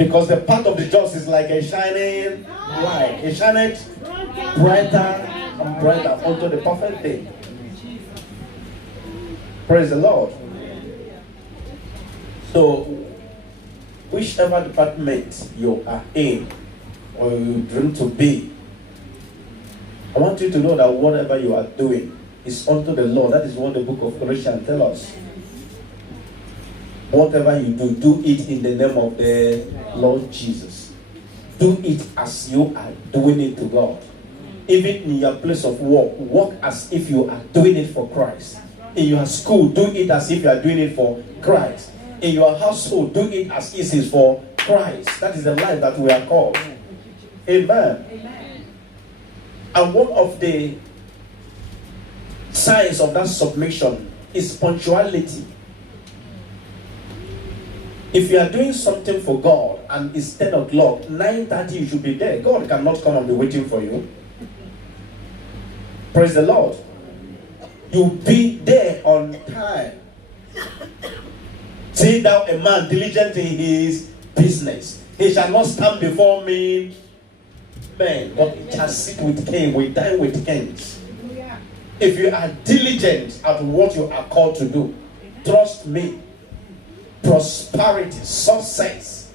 Because the path of the just is like a shining light. It shineth brighter and brighter unto the perfect day. Praise the Lord. So, whichever department you are in, or you dream to be, I want you to know that whatever you are doing is unto the Lord. That is what the book of Colossians tells us. Whatever you do, do it in the name of the Lord Jesus. Do it as you are doing it to God. Even in your place of work, work as if you are doing it for Christ. In your school, do it as if you are doing it for Christ. In your household, do it as if it is for Christ. That is the life that we are called. Amen. Amen. And one of the signs of that submission is punctuality. If you are doing something for God and it's 10 o'clock, 9:30 you should be there. God cannot come and be waiting for you. Praise the Lord. You be there on time. See thou a man diligent in his business. He shall not stand before me, men, but he shall sit with kings. We dine with kings. If you are diligent at what you are called to do, trust me, prosperity, success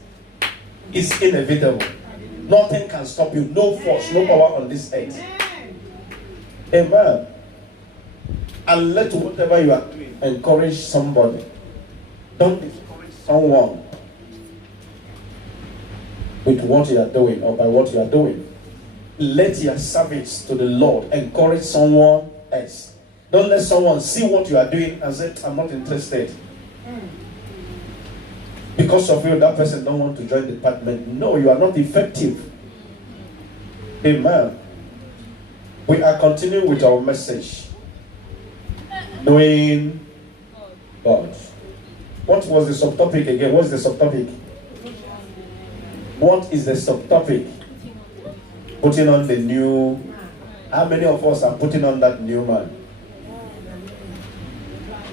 is inevitable. Nothing can stop you. No force, no power on this earth. Amen. And let whatever you are doing encourage somebody. Don't discourage someone with what you are doing or by what you are doing. Let your service to the Lord encourage someone else. Don't let someone see what you are doing and say, I'm not interested. Because of you, that person don't want to join the department. No, you are not effective. Amen. We are continuing with our message. Knowing God. What was the subtopic again? What is the subtopic? What is the subtopic? Putting on the new. How many of us are putting on that new man?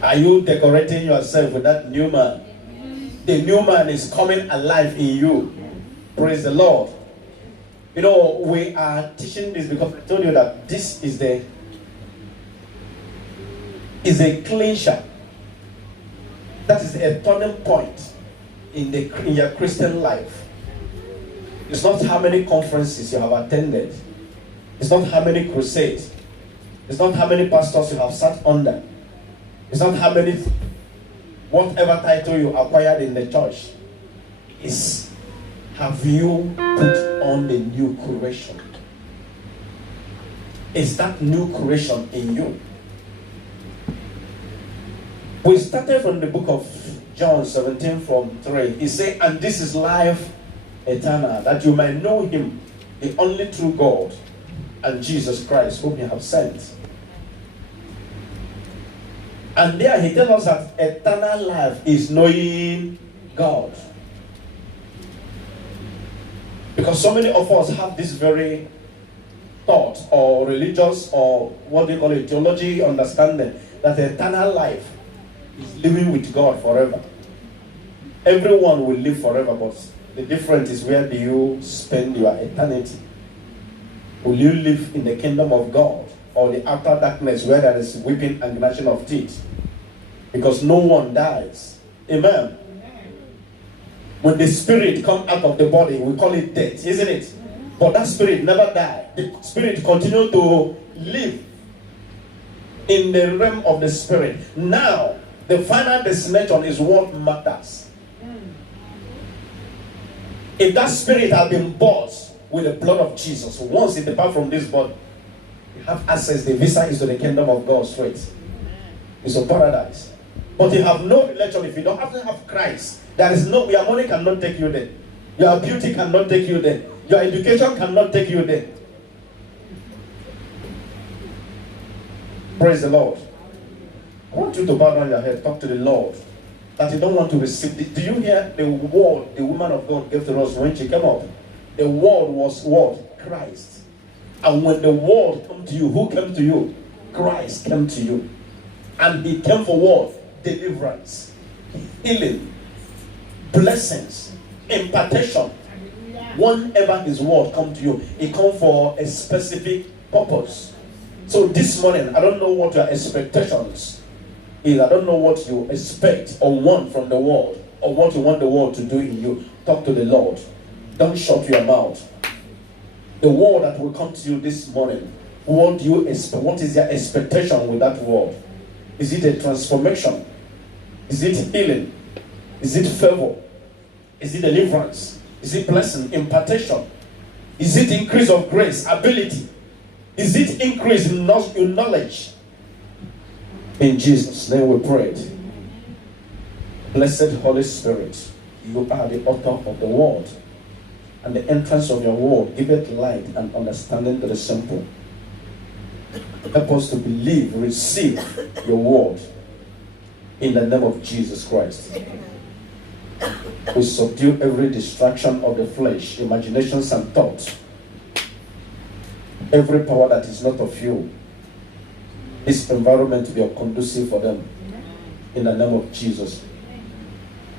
Are you decorating yourself with that new man? The new man is coming alive in you. Praise the Lord. You know, we are teaching this because I told you that this is a clincher. That is a turning point in your Christian life. It's not how many conferences you have attended. It's not how many crusades. It's not how many pastors you have sat under. It's not how many, whatever title you acquired in the church. It's have you put on the new creation? Is that new creation in you? We started from the book of John 17 from 3. He said, and this is life eternal, that you might know him, the only true God, and Jesus Christ, whom he have sent. And there he tells us that eternal life is knowing God. Because so many of us have this very thought or religious or what they call it, theology understanding that eternal life is living with God forever. Everyone will live forever, but the difference is where do you spend your eternity? Will you live in the kingdom of God or the outer darkness where there is weeping and gnashing of teeth? Because no one dies. Amen. When the spirit comes out of the body, we call it death, isn't it? But that spirit never died. The spirit continues to live in the realm of the spirit. Now, the final destination is what matters. If that spirit has been bought with the blood of Jesus, once it departs from this body, you have access, the visa is to the kingdom of God straight. It's a paradise. But you have no relation if you don't have Christ. There is no, your money cannot take you there. Your beauty cannot take you there. Your education cannot take you there. Praise the Lord. I want you to bow down your head, talk to the Lord. That you don't want to receive. Do you hear the word the woman of God gave to us when she came up? The word was what? Christ. And when the word came to you, who came to you? Christ came to you. And he came for what? Deliverance, healing, blessings, impartation. Whenever his word come to you, it come for a specific purpose. So this morning, I don't know what your expectations is. I don't know what you expect or want from the world, or what you want the world to do in you. Talk to the Lord. Don't shut your mouth. The word that will come to you this morning, what do you expect? What is your expectation with that word? Is it a transformation? Is it healing? Is it favor? Is it deliverance? Is it blessing, impartation? Is it increase of grace, ability? Is it increase in knowledge? In Jesus' name we pray. Blessed Holy Spirit, you are the author of the word, and the entrance of your word giveth light and understanding to the simple. Help us to believe, receive your word in the name of Jesus Christ. We subdue every distraction of the flesh, imaginations and thoughts. Every power that is not of you. This environment to be conducive for them. In the name of Jesus.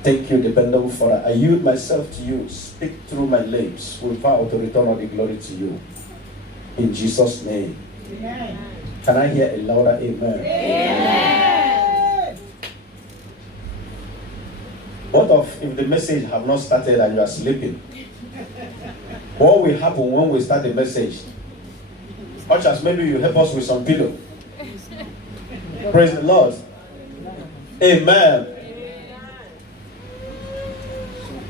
Thank you, dependable Father. I yield myself to you. Speak through my lips. We vow to return all the glory to you. In Jesus' name. Amen. Can I hear a louder amen? Amen. What if the message have not started and you are sleeping? What will happen when we start the message? Ushers, maybe you help us with some pillow. Praise the Lord. Amen.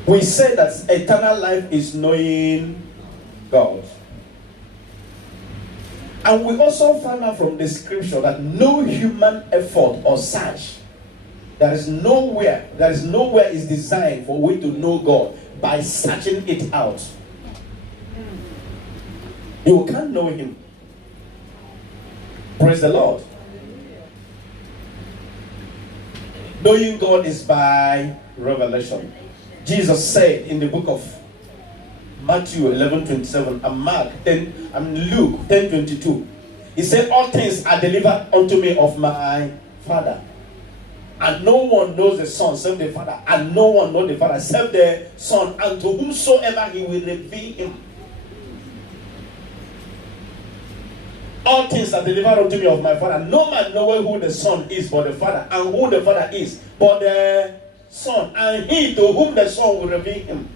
We say that eternal life is knowing God. And we also find out from the scripture that no human effort or search, there is nowhere is designed for we to know God by searching it out. You can't know him. Praise the Lord. Knowing God is by revelation. Jesus said in the book of Matthew 11:27 and Mark 10 and Luke 10:22, he said, all things are delivered unto me of my Father. And no one knows the Son save the Father, and no one knows the Father save the Son, and to whomsoever he will reveal him. All things are delivered unto me of my Father. No man knoweth who the Son is but the Father, and who the Father is but the Son, and he to whom the Son will reveal him.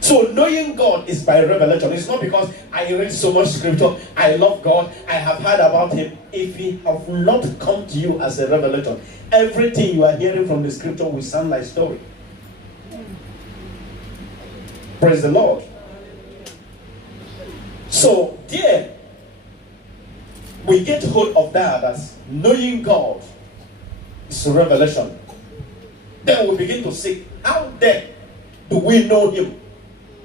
So knowing God is by revelation. It's not because I read so much scripture, I love God, I have heard about him. If he have not come to you as a revelation, everything you are hearing from the scripture will sound like story. Praise the Lord. So there, we get hold of that as knowing God is a revelation. Then we begin to see, how then do we know him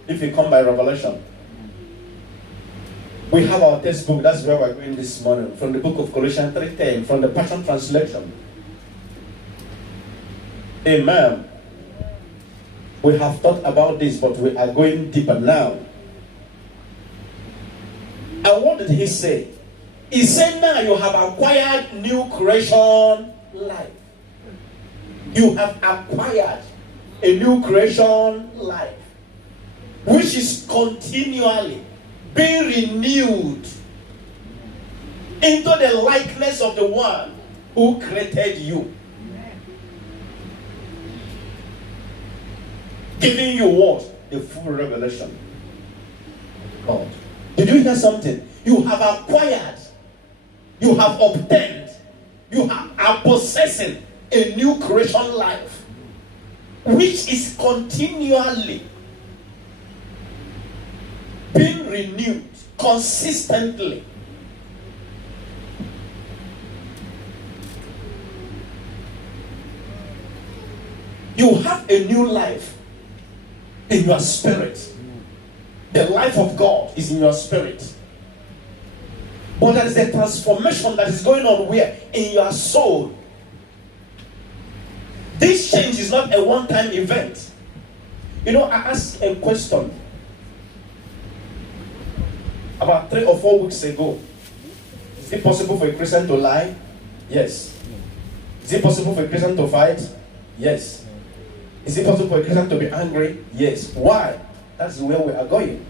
if he come by revelation? We have our textbook. That's where we're going this morning, from the book of Colossians 3:10, from the Passion Translation. Amen. We have thought about this, but we are going deeper now. And what did he say? He said, now you have acquired new creation life. You have acquired a new creation life, which is continually being renewed into the likeness of the one who created you. Giving you what? The full revelation of God. Did you hear something? You have acquired, you have obtained, you are possessing a new creation life, which is continually being renewed consistently. You have a new life in your spirit. The life of God is in your spirit. But there is a transformation that is going on where? In your soul. This change is not a one-time event. You know, I asked a question about 3 or 4 weeks ago. Is it possible for a Christian to lie? Yes. Is it possible for a Christian to fight? Yes. Is it possible for a Christian to be angry? Yes. Why? That's where we are going.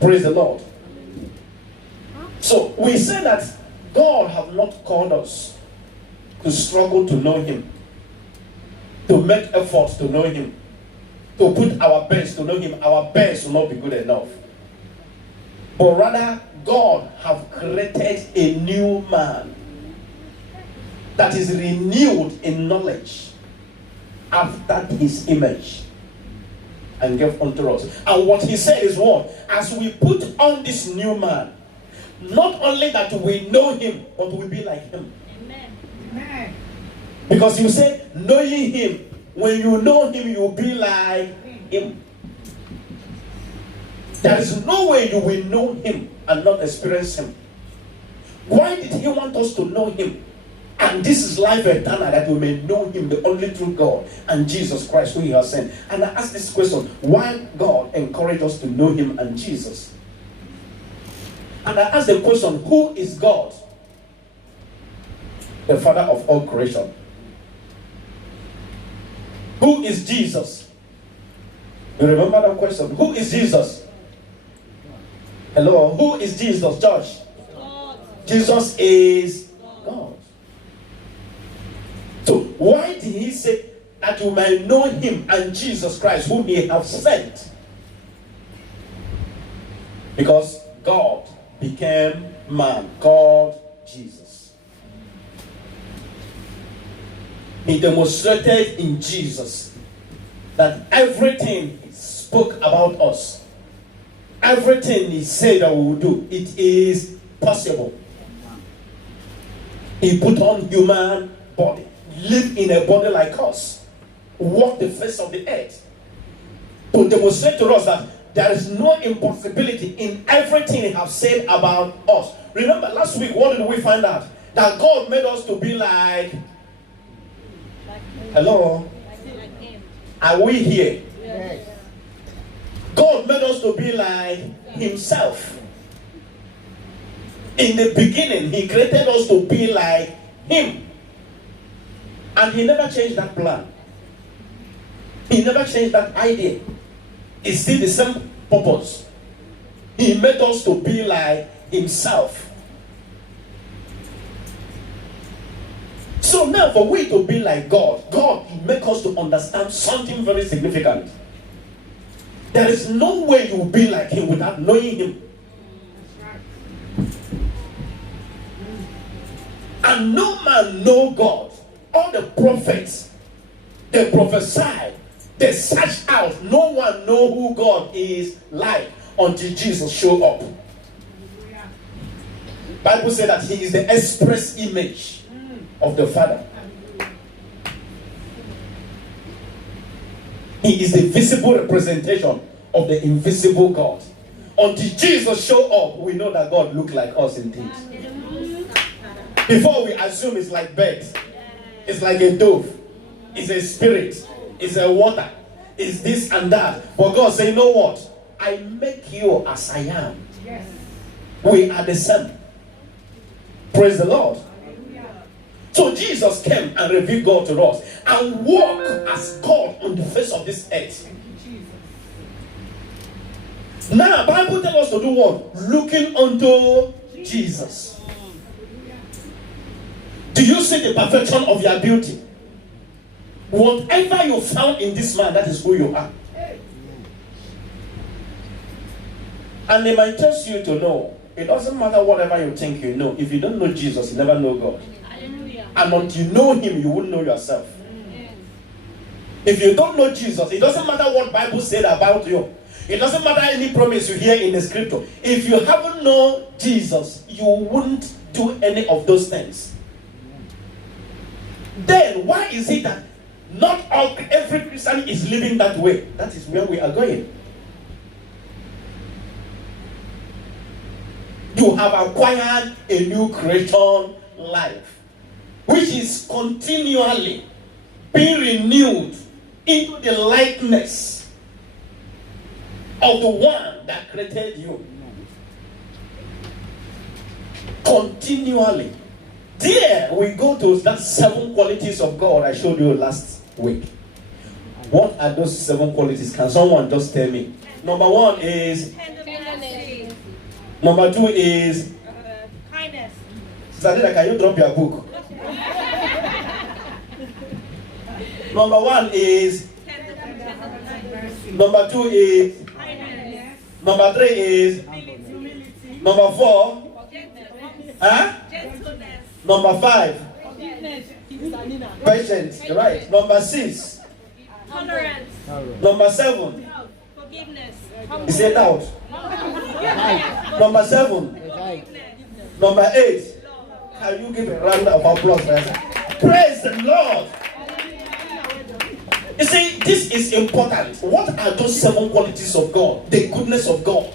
Praise the Lord. So we say that God have not called us to struggle to know Him, to make efforts to know Him, to put our best to know Him. Our best will not be good enough. But rather, God have created a new man that is renewed in knowledge after His image and gave unto us. And what He said is what? As we put on this new man, not only that we know Him, but we be like Him. Amen. Because you say, knowing Him, when you know Him, you'll be like Him. There is no way you will know Him and not experience Him. Why did He want us to know Him? And this is life eternal, that we may know Him, the only true God, and Jesus Christ, who He has sent. And I ask this question, why God encouraged us to know Him and Jesus? And I ask the question, who is God? The Father of all creation. Who is Jesus? You remember that question? Who is Jesus? Hello, who is Jesus, Josh? God. Jesus is God. So why did He say that you might know Him and Jesus Christ, whom He have sent? Because God became man, called Jesus. He demonstrated in Jesus that everything He spoke about us, everything He said that we will do, it is possible. He put on human body, lived in a body like us, walked the face of the earth, to demonstrate to us that there is no impossibility in everything He has said about us. Remember last week, what did we find out? That God made us to be like hello? Are we here? Yes. God made us to be like Himself. In the beginning, He created us to be like Him. And He never changed that plan. He never changed that idea. It's still the same purpose. He made us to be like Himself. So now for we to be like God, God will make us to understand something very significant. There is no way you will be like Him without knowing Him. And no man know God. All the prophets, they prophesy, they search out. No one know who God is like until Jesus show up. Bible says that He is the express image of the Father. He is the visible representation of the invisible God. Until Jesus show up, we know that God look like us indeed. Before we assume it's like birds, it's like a dove, it's a spirit, it's a water, it's this and that. But God say, you know what? I make you as I am. Yes. We are the same. Praise the Lord. So Jesus came and revealed God to us and walked as God on the face of this earth. Now, the Bible tells us to do what? Looking unto Jesus. Do you see the perfection of your beauty? Whatever you found in this man, that is who you are. And they might test you to know. It doesn't matter whatever you think you know. If you don't know Jesus, you never know God. Hallelujah. And until you know Him, you won't know yourself. Amen. If you don't know Jesus, it doesn't matter what Bible said about you. It doesn't matter any promise you hear in the scripture. If you haven't known Jesus, you wouldn't do any of those things. Then why is it that not every Christian is living that way? That is where we are going. You have acquired a new creation life, which is continually being renewed into the likeness of the one that created you. Continually. There we go to that 7 qualities of God I showed you last week. What are those 7 qualities? Can someone just tell me? Number 1 is Tenderness. number 2 is Kindness. Sadida, can you drop your book? Number 1 is number 2 is Kindness. number 3 is Humility. number 4 huh? Gentleness. Number 5 Forgiveness. patience, right? Number 6 Tolerance. number 7 Forgiveness. is it out? Number 7 number 8. Can you give a round of applause for that? Praise the Lord. You see, this is important. What are those 7 qualities of God? The goodness of God,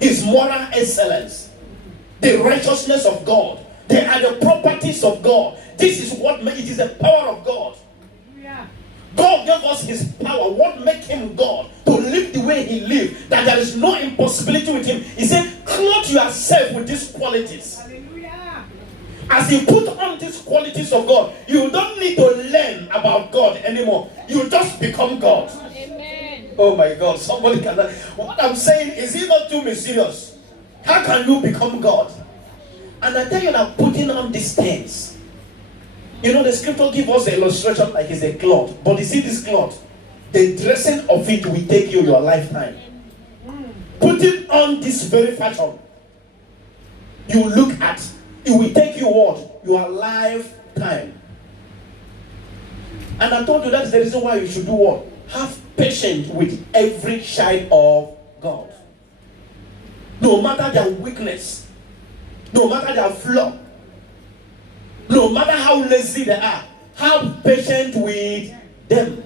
His moral excellence, the righteousness of God. They are the properties of God. This is what it is the power of God. God gave us His power. What made Him God? To live the way He lived. That there is no impossibility with Him. He said, clothe yourself with these qualities. As you put on these qualities of God, you don't need to learn about God anymore. You just become God. Amen. Oh my God, somebody cannot. What I'm saying is it not too mysterious? How can you become God? And I tell you that putting on these things, you know, the scripture gives us an illustration like it's a cloth. But you see this cloth, the dressing of it will take you your lifetime. Putting on this very fashion, you look at, it will take you what? Your lifetime. And I told you that's the reason why you should do what? Have patience with every child of God. No matter their weakness, no matter their flaw, no matter how lazy they are, have patience with them.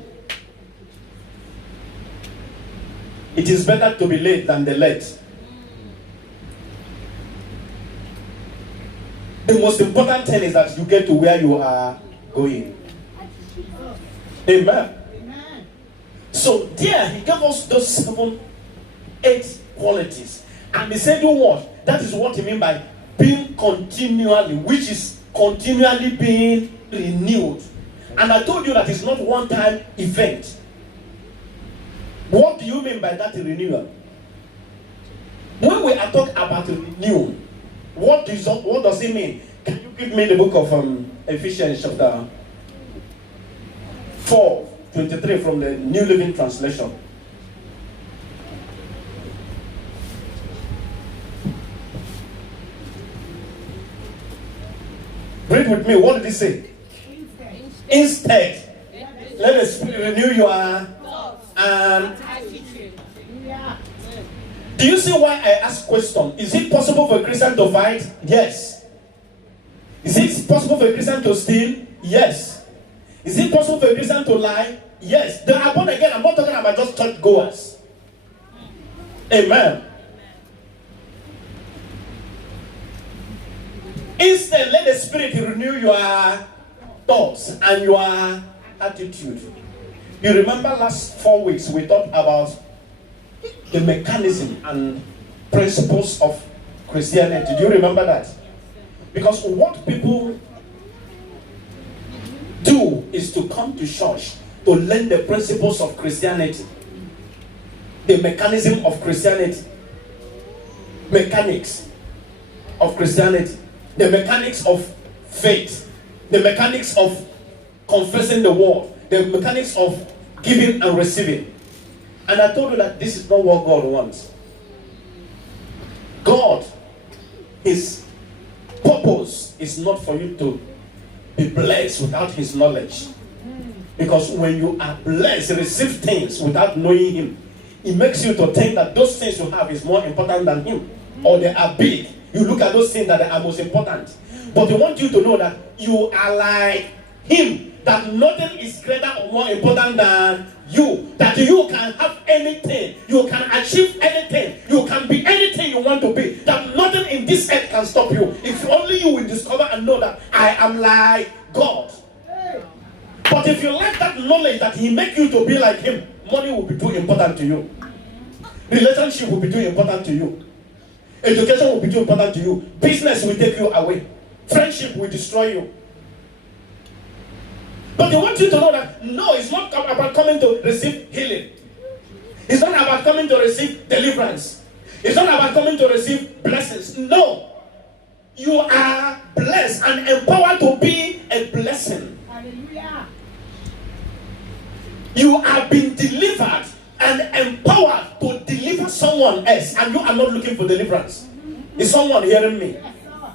It is better to be late than the late. The most important thing is that you get to where you are going. Amen. So there he gave us those 7, 8 qualities. And he said, you know what? That is what he means by being continually, which is continually being renewed. And I told you that it's not one-time event. What do you mean by that renewal? When we are talking about renewal, what does it mean? Can you give me the book of Ephesians chapter 4:23 from the New Living Translation? Read with me. What did he say? Instead, let the Spirit renew your Attitude. Do you see why I ask question? Is it possible for a Christian to fight? Yes. Is it possible for a Christian to steal? Yes. Is it possible for a Christian to lie? Yes. They are born again. I'm not talking about just church goers. Amen. Instead, let the Spirit renew your thoughts and your attitude. You remember last 4 weeks we talked about the mechanism and principles of Christianity. Do you remember that? Because what people do is to come to church to learn the principles of Christianity, the mechanism of Christianity, mechanics of Christianity, the mechanics of faith, the mechanics of confessing the word, the mechanics of giving and receiving. And I told you that this is not what God wants. God, His purpose is not for you to be blessed without His knowledge. Because when you are blessed, receive things without knowing Him, it makes you to think that those things you have is more important than Him, or they are big. You look at those things that are most important. But they want you to know that you are like Him, that nothing is greater or more important than you, that you can have anything, you can achieve anything, you can be anything you want to be, that nothing in this earth can stop you. If only you will discover and know that I am like God. But if you lack that knowledge that He make you to be like Him, money will be too important to you, relationship will be too important to you, education will be too important to you, business will take you away, friendship will destroy you. But they want you to know that no, it's not about coming to receive healing. It's not about coming to receive deliverance. It's not about coming to receive blessings. No. You are blessed and empowered to be a blessing. Hallelujah. You have been delivered and empowered to deliver someone else, and you are not looking for deliverance. Is someone hearing me? Yes, sir.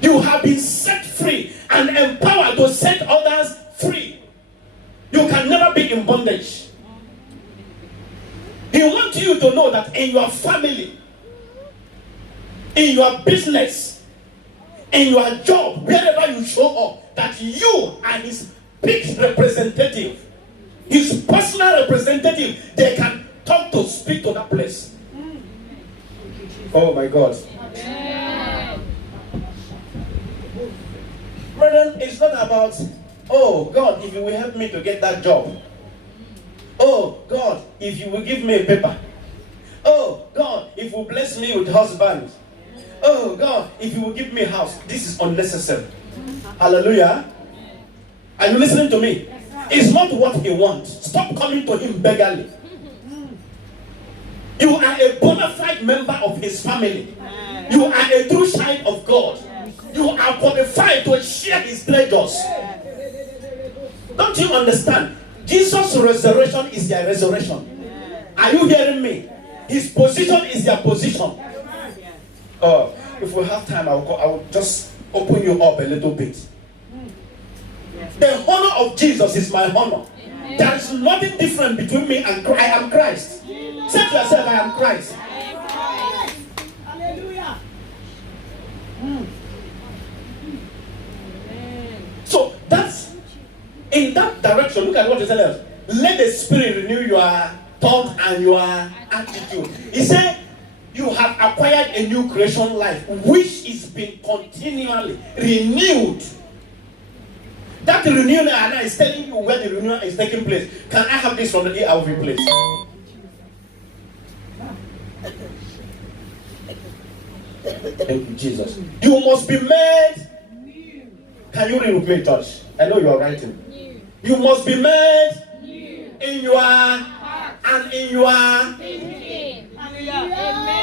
You have been set free and empowered to set others free. You can never be in bondage. He wants you to know that in your family, in your business, in your job, wherever you show up, that you are his big representative, his personal representative. They can talk to, speak to that place. Oh my God. Brethren, it's not about, oh God, if you will help me to get that job. Oh God, if you will give me a paper. Oh God, if you bless me with husband. Oh God, if you will give me a house. This is unnecessary. Hallelujah. Are you listening to me? It's not what he wants. Stop coming to him beggarly. You are a bona fide member of his family. You are a true child of God. You are qualified to share his treasures. Don't you understand? Jesus' resurrection is their resurrection. Are you hearing me? His position is their position. If we have time, I will just open you up a little bit. The honor of Jesus is my honor. There is nothing different between me and Christ. I am Christ. Say to yourself, I am Christ. Hallelujah. So that's in that direction. Look at what he said. Let the Spirit renew your thought and your attitude. He said, you have acquired a new creation life, which is being continually renewed. That renewal is telling you where the renewal is taking place. Can I have this from the ERV, please? Thank you, Jesus. You must be made. Can you read with me, church? I know you are writing. You must be made in your heart and in your Thinking. Amen.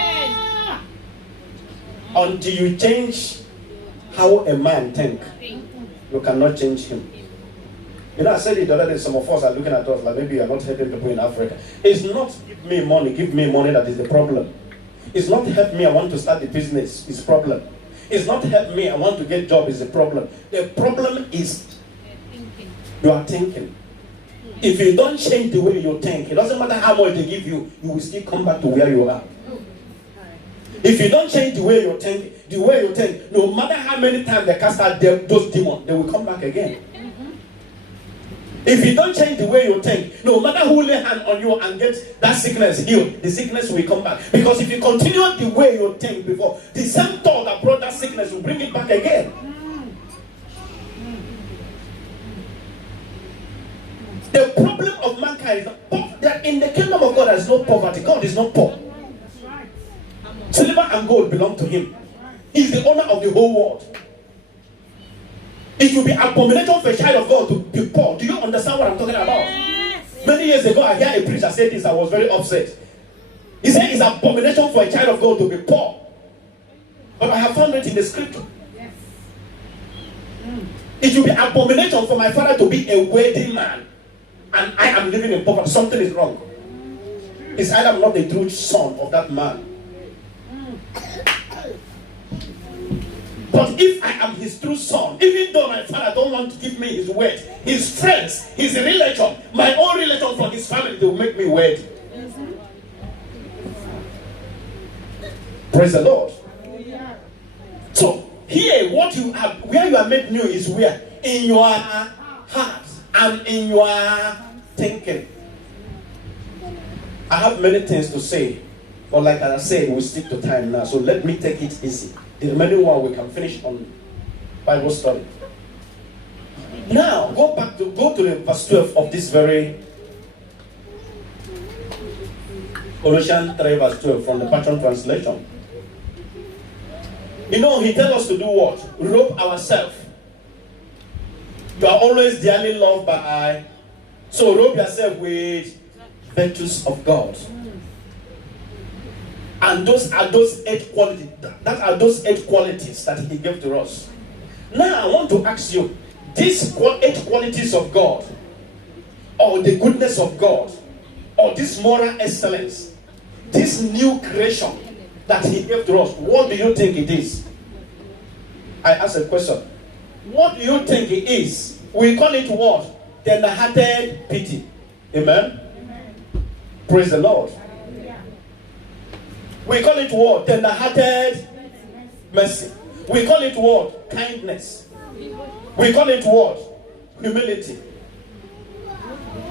until you change how a man thinks. You cannot change him. You know, I said it the other day, some of us are looking at us like maybe you are not helping people in Africa. It's not give me money that is the problem. It's not help me, I want to start the business, is the problem. It's not help me, I want to get a job, is the problem. The problem is you are thinking. If you don't change the way you think, it doesn't matter how much they give you, you will still come back to where you are. If you don't change the way you think, no matter how many times they cast out those demons, they will come back again. If you don't change the way you think, no matter who lay hand on you and get that sickness healed, the sickness will come back. Because if you continue the way you think before, the same thought that brought that sickness will bring it back again. The problem of mankind is that in the kingdom of God there is no poverty. God is not poor. Silver and gold belong to him. He is the owner of the whole world. It will be abomination for a child of God to be poor. Do you understand what I'm talking about? Yes. Many years ago, I heard a preacher say this. I was very upset. He said it's abomination for a child of God to be poor. But I have found it in the scripture. It will be abomination for my father to be a wealthy man, and I am living in poverty. Something is wrong. It's either I'm not the true son of that man. But if I am his true son, even though my father don't want to give me his word, his friends, his relation, my own relation from his family, they will make me wed. Praise the Lord. So here, what you have, where you are made new is where? In your heart and in your thinking. I have many things to say, but like I said, we stick to time now. So let me take it easy. The remaining one we can finish on Bible study. Now go to the verse 12 of this very Colossians 3 verse 12 from the Passion Translation. You know, he tells us to do what? Robe ourselves You are always dearly loved by. So robe yourself with virtues of God. And those are those 8 qualities. That are those 8 qualities that he gave to us. Now I want to ask you, these 8 qualities of God, or the goodness of God, or this moral excellence, this new creation that he gave to us, what do you think it is? I ask a question. What do you think it is? We call it what? Tender-hearted pity. Amen? Amen. Praise the Lord. We call it what? Tender-hearted mercy. We call it what? Kindness. We call it what? Humility.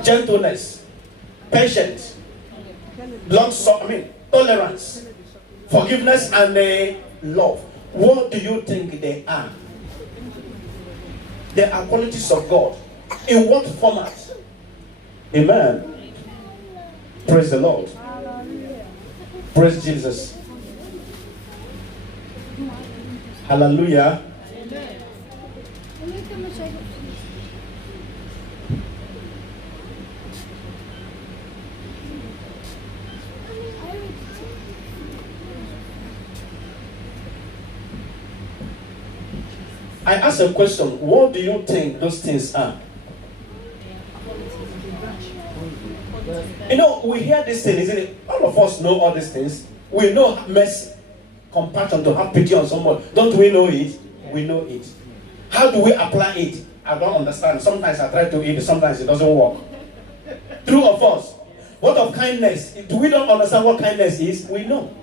Gentleness. Patience. Tolerance. Forgiveness and love. What do you think they are? They are qualities of God. In what format? Amen. Praise the Lord. Praise Jesus. Hallelujah. I ask a question. What do you think those things are? You know, we hear these things, isn't it? All of us know all these things. We know mercy, compassion, to have pity on someone. Don't we know it? We know it. How do we apply it? I don't understand. Sometimes I try to eat it, sometimes it doesn't work. True or false? What of kindness? Do we don't understand what kindness is? We know.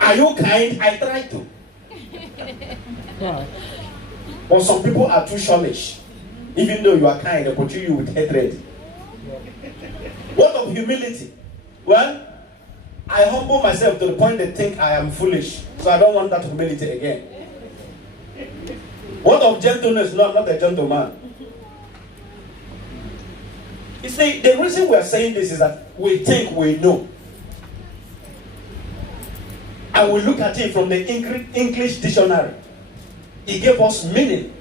Are you kind? I try to. But some people are too shortish. Even though you are kind, they portray you with hatred. What of humility? Well, I humble myself to the point they think I am foolish. So I don't want that humility again. What of gentleness? No, I'm not a gentleman. You see, the reason we are saying this is that we think we know. And we look at it from the English dictionary. It gave us meaning.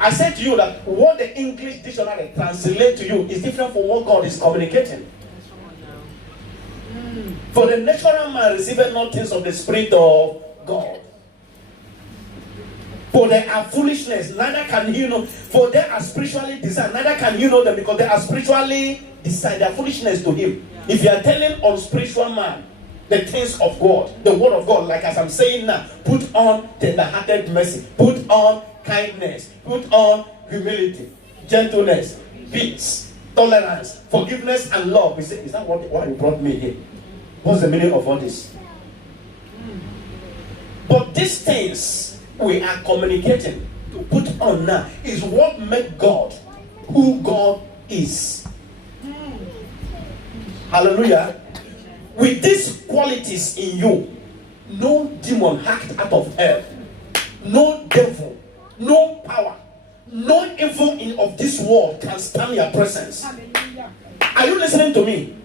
I said to you that what the English dictionary translates to you is different from what God is communicating. For the natural man receiveth not things of the Spirit of God. For they are foolishness, neither can you know. For they are spiritually designed, neither can you know them, because they are spiritually designed. They are foolishness to him. If you are telling on spiritual man the things of God, the word of God, like as I'm saying now, put on tender-hearted mercy, put on kindness, put on humility, gentleness, peace, tolerance, forgiveness, and love. We say, is that why you brought me here? What's the meaning of all this? But these things we are communicating to put on now is what made God who God is. Hallelujah. With these qualities in you, no demon hacked out of hell, no devil, no power, no evil of this world can stand your presence. Are you listening to me?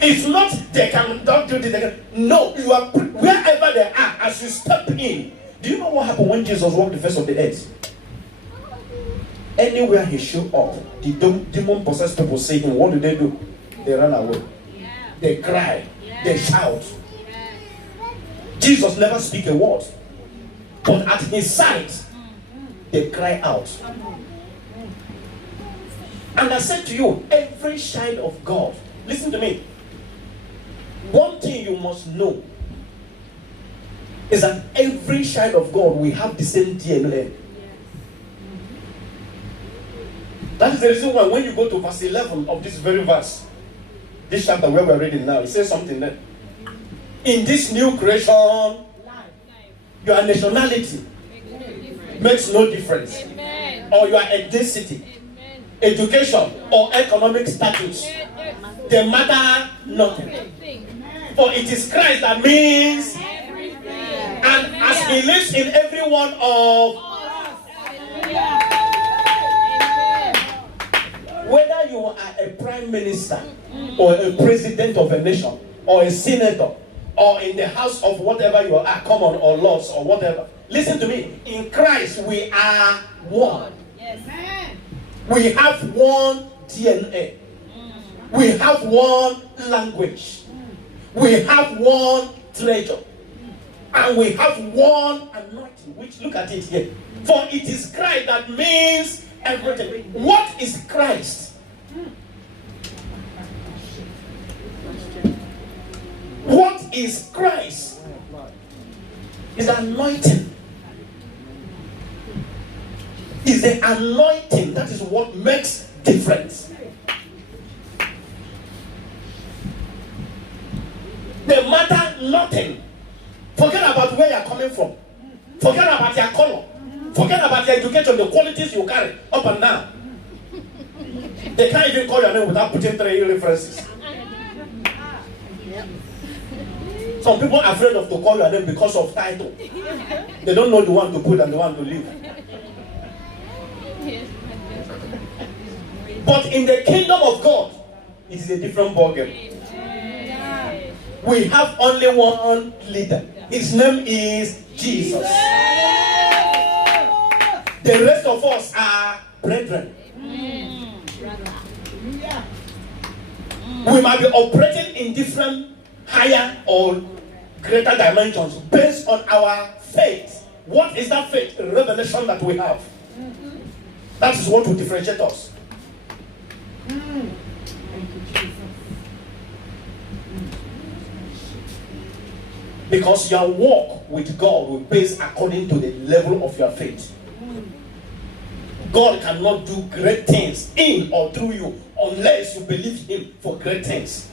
It's not they can don't do this. No, you are wherever they are. As you step in, do you know what happened when Jesus walked the face of the earth? Anywhere he showed up, the demon possessed people say him, what do? They run away. They cry. They shout. Jesus never speak a word. But at his side, they cry out. And I said to you, every child of God, listen to me. One thing you must know is that every child of God, we have the same DNA. That is the reason why when you go to verse 11 of this very verse, this chapter where we're reading now, it says something there. In this new creation, your nationality makes no difference. Amen. Or your ethnicity, Amen. education, or economic status. They matter nothing. For it is Christ that means, and as he lives in every one of whether you are a prime minister or a president of a nation or a senator or in the house of whatever you are, common or lords or whatever. Listen to me. In Christ we are one. Amen. We have one DNA. We have one language. We have one treasure. And we have one anointing. Which, look at it here. For it is Christ that means everything. What is Christ? What is Christ? Is anointing. Is the anointing. That is what makes difference. They matter nothing. Forget about where you're coming from. Forget about your color. Forget about your education, the qualities you carry up and down. They can't even call your name without putting 3 references. Some people are afraid of to call your name because of title. They don't know the one to put and the one to leave. But in the kingdom of God, it is a different ballgame. We have only one leader. His name is Jesus. The rest of us are brethren. We might be operating in different higher or greater dimensions based on our faith. What is that faith? Revelation that we have. That is what will differentiate us. Because your walk with God will be based according to the level of your faith. God cannot do great things in or through you unless you believe Him for great things.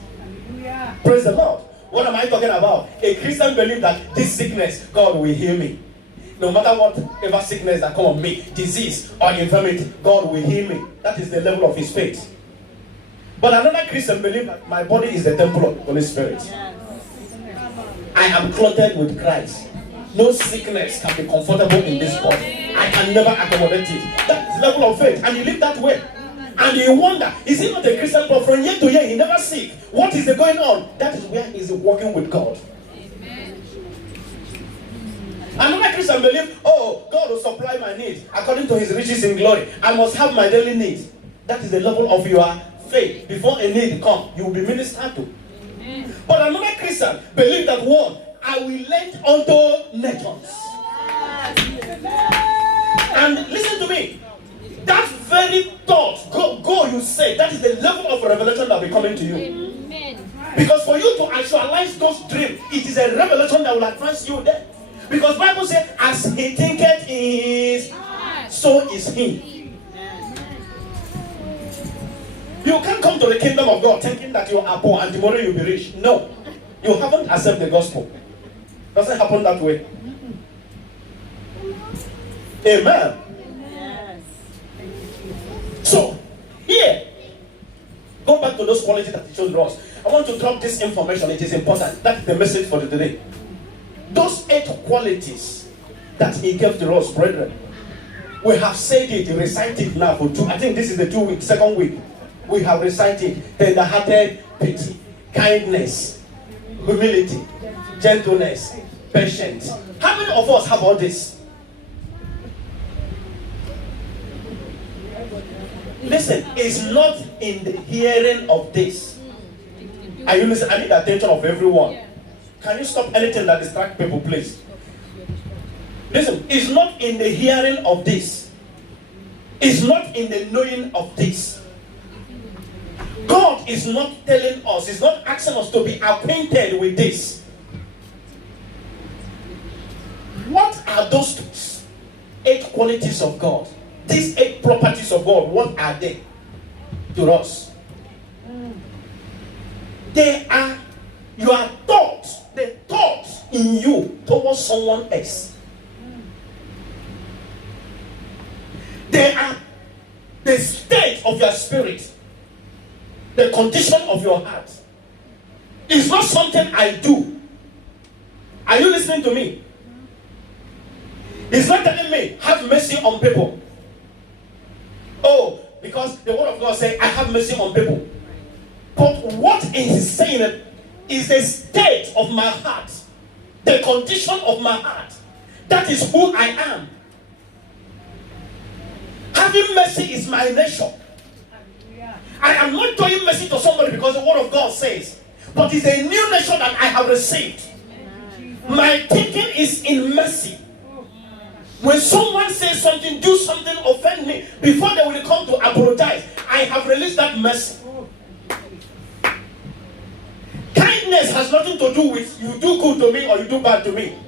Praise the Lord. What am I talking about? A Christian believes that this sickness, God will heal me. No matter whatever sickness that come on me, disease or infirmity, God will heal me. That is the level of his faith. But another Christian believes that my body is the temple of the Holy Spirit. I am clothed with Christ. No sickness can be comfortable in this body. I can never accommodate it. That is the level of faith. And you live that way. And you wonder, is he not a Christian? But from year to year, he never sick. What is going on? That is where he is working with God. Amen. Another Christian believes, oh, God will supply my needs according to his riches in glory. I must have my daily needs. That is the level of your faith. Before a need comes, you will be ministered to. Amen. But another Christian believes that one, I will lend unto nations. And listen to me. That very thought, go, you say, that is the level of revelation that will be coming to you. Amen. Because for you to actualize those dreams, it is a revelation that will advance you there. Because Bible says, as he thinketh is, so is he. You can't come to the kingdom of God thinking that you are poor and tomorrow you'll be rich. No. You haven't accepted the gospel. Doesn't happen that way. Amen. So, here, go back to those qualities that he showed us. I want to drop this information. It is important. That's the message for today. Those 8 qualities that he gave to us, brethren, we have said it, recite it now for 2. I think this is the 2 week, second week. We have recited tender-hearted, pity, kindness, humility, gentleness, patience. How many of us have all this? Listen, it's not in the hearing of this. Are you listening? I need the attention of everyone. Can you stop anything that distracts people, please? Listen, it's not in the hearing of this. It's not in the knowing of this. God is not telling us, He's not asking us to be acquainted with this. What are those 8 qualities of God? These 8 properties of God, what are they to us? They are your thoughts, the thoughts in you towards someone else. They are the state of your spirit, the condition of your heart. It's not something I do. Are you listening to me? He's not telling me, have mercy on people. Oh, because the word of God says, I have mercy on people. But what is saying is the state of my heart, the condition of my heart. That is who I am. Having mercy is my nature. I am not doing mercy to somebody because the word of God says, but it's a new nature that I have received. My thinking is in mercy. When someone says something, do something, offend me, before they will come to apologize, I have released that mercy. Kindness has nothing to do with you do good to me or you do bad to me.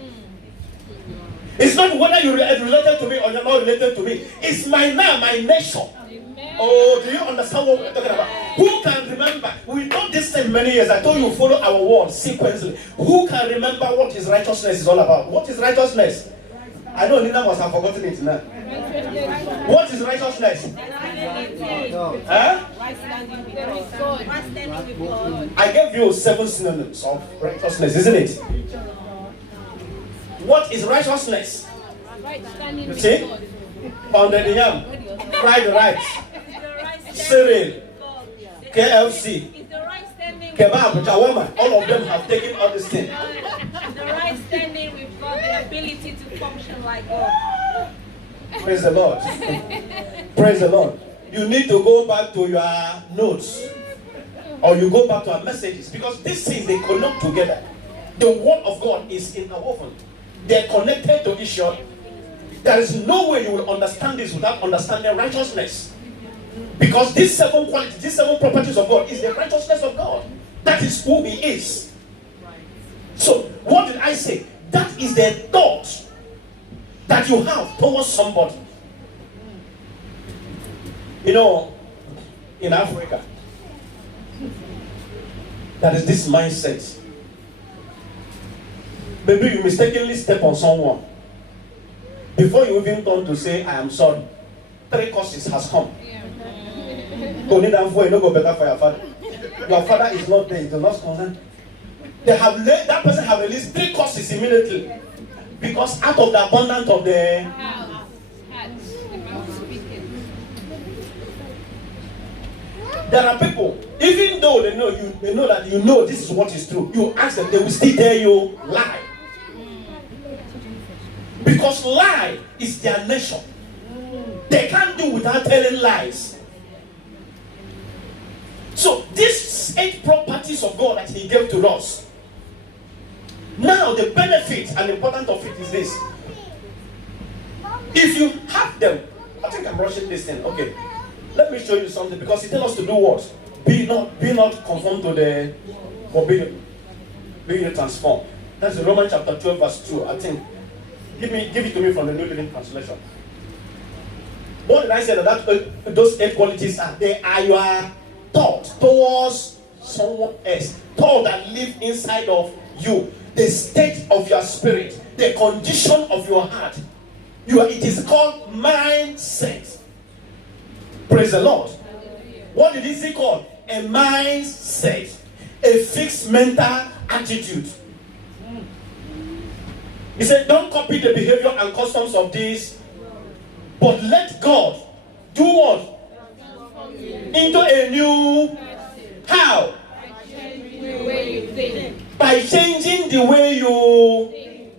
It's not whether you're related to me or you're not related to me. It's my nature. Oh, do you understand what we're talking about? Who can remember? We taught this thing many years. I told you follow our word sequentially. Who can remember what his righteousness is all about? What is righteousness? I know Nina must have forgotten it now. What is righteousness? Huh? I gave you 7 synonyms of righteousness, isn't it? What is righteousness? You see? Pounded yam, fried rice, cereal, KFC, kebab, shawarma. All of them have taken all this thing. The right standing with God, the ability to function like God. Praise the Lord. Praise the Lord. You need to go back to your notes or you go back to our messages because these things they connect together. The word of God is interwoven. They're connected to each other. There is no way you will understand this without understanding righteousness. Because these 7 qualities, these 7 properties of God is the righteousness of God. That is who He is. So, what did I say? That is the thought that you have towards somebody. You know, in Africa, there is this mindset. Maybe you mistakenly step on someone. Before you even turn to say, I am sorry, 3 curses has come. Don't need that for you, no go better for your father. Your father is not there, he's the lost concern. That person have released 3 curses immediately. Because out of the abundance of the there are people, even though they know that you know this is what is true, you ask them, they will still tell you lie. Because lie is their nature. They can't do without telling lies. So these 8 properties of God that He gave to us. Now the benefit and importance of it is this. If you have them, I think I'm rushing this thing. Okay. Let me show you something because He tells us to do what? Be not conformed to the forbidden. Be transformed. That's in Romans chapter 12 verse 2. I think. Give it to me from the New Living Translation. What did I say that those 8 qualities are? They are your thought towards someone else. Thought that live inside of you. The state of your spirit. The condition of your heart. It is called mindset. Praise the Lord. What did he say called? A mindset. A fixed mental attitude. He said, don't copy the behavior and customs of this, but let God do what? Into a new, how? By changing the way you think.